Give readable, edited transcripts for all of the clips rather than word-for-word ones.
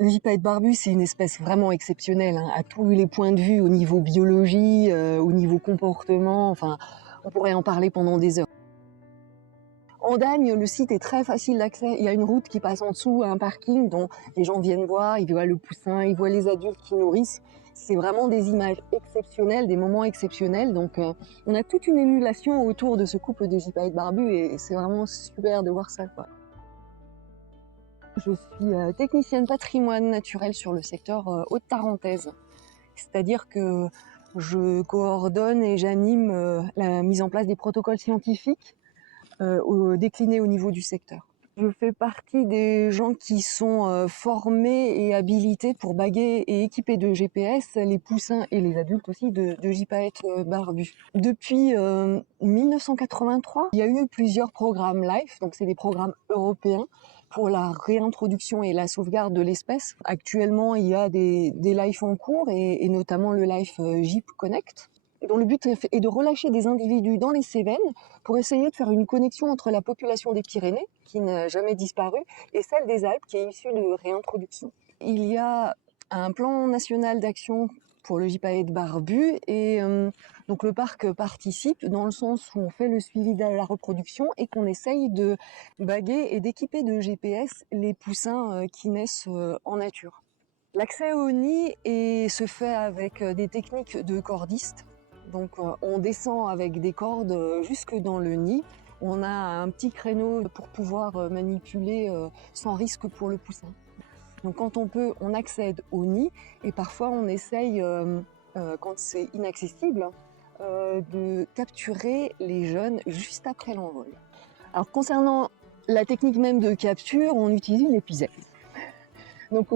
Le gypaète barbu, c'est une espèce vraiment exceptionnelle, hein, à tous les points de vue, au niveau biologie, au niveau comportement, enfin, on pourrait en parler pendant des heures. En Dagne, le site est très facile d'accès. Il y a une route qui passe en dessous, un parking dont les gens viennent voir, ils voient le poussin, ils voient les adultes qui nourrissent. C'est vraiment des images exceptionnelles, des moments exceptionnels. Donc, on a toute une émulation autour de ce couple de gypaètes barbus et c'est vraiment super de voir ça, quoi. Je suis technicienne patrimoine naturel sur le secteur Haute-Tarentaise. C'est-à-dire que je coordonne et j'anime la mise en place des protocoles scientifiques déclinés au niveau du secteur. Je fais partie des gens qui sont formés et habilités pour baguer et équiper de GPS les poussins et les adultes aussi de gypaètes barbus. Depuis 1983, il y a eu plusieurs programmes LIFE, donc c'est des programmes européens pour la réintroduction et la sauvegarde de l'espèce. Actuellement, il y a des LIFE en cours et notamment le LIFE GIP Connect, dont le but est de relâcher des individus dans les Cévennes pour essayer de faire une connexion entre la population des Pyrénées, qui n'a jamais disparu, et celle des Alpes, qui est issue de réintroduction. Il y a un plan national d'action pour le gypaète barbu et donc le parc participe dans le sens où on fait le suivi de la reproduction et qu'on essaye de baguer et d'équiper de GPS les poussins qui naissent en nature. L'accès au nid se fait avec des techniques de cordistes. Donc on descend avec des cordes jusque dans le nid. On a un petit créneau pour pouvoir manipuler sans risque pour le poussin. Donc quand on peut, on accède au nid et parfois on essaye, quand c'est inaccessible, de capturer les jeunes juste après l'envol. Alors concernant la technique même de capture, on utilise une épuisette. Donc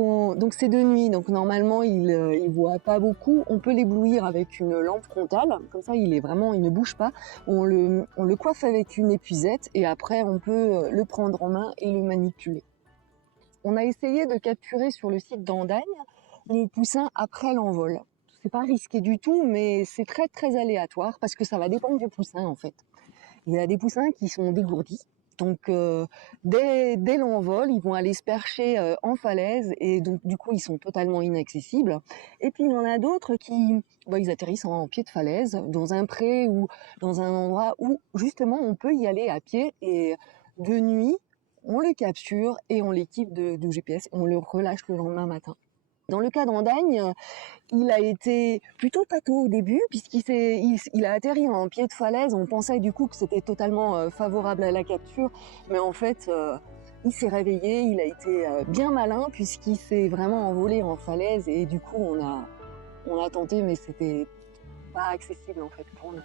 c'est de nuit, donc normalement il voit pas beaucoup. On peut l'éblouir avec une lampe frontale, comme ça il ne bouge pas. On le coiffe avec une épuisette et après on peut le prendre en main et le manipuler. On a essayé de capturer sur le site d'Andagne les poussins après l'envol. C'est pas risqué du tout, mais c'est très très aléatoire parce que ça va dépendre du poussin en fait. Il y a des poussins qui sont dégourdis. Donc dès l'envol, ils vont aller se percher en falaise et donc du coup ils sont totalement inaccessibles. Et puis il y en a d'autres qui, ils atterrissent en pied de falaise, dans un pré ou dans un endroit où justement on peut y aller à pied et de nuit on le capture et on l'équipe de GPS, on le relâche le lendemain matin. Dans le cas d'Andagne, il a été plutôt pâteau au début puisqu'il a atterri en pied de falaise. On pensait du coup que c'était totalement favorable à la capture, mais en fait il s'est réveillé, il a été bien malin puisqu'il s'est vraiment envolé en falaise et du coup on a tenté mais c'était pas accessible en fait pour nous.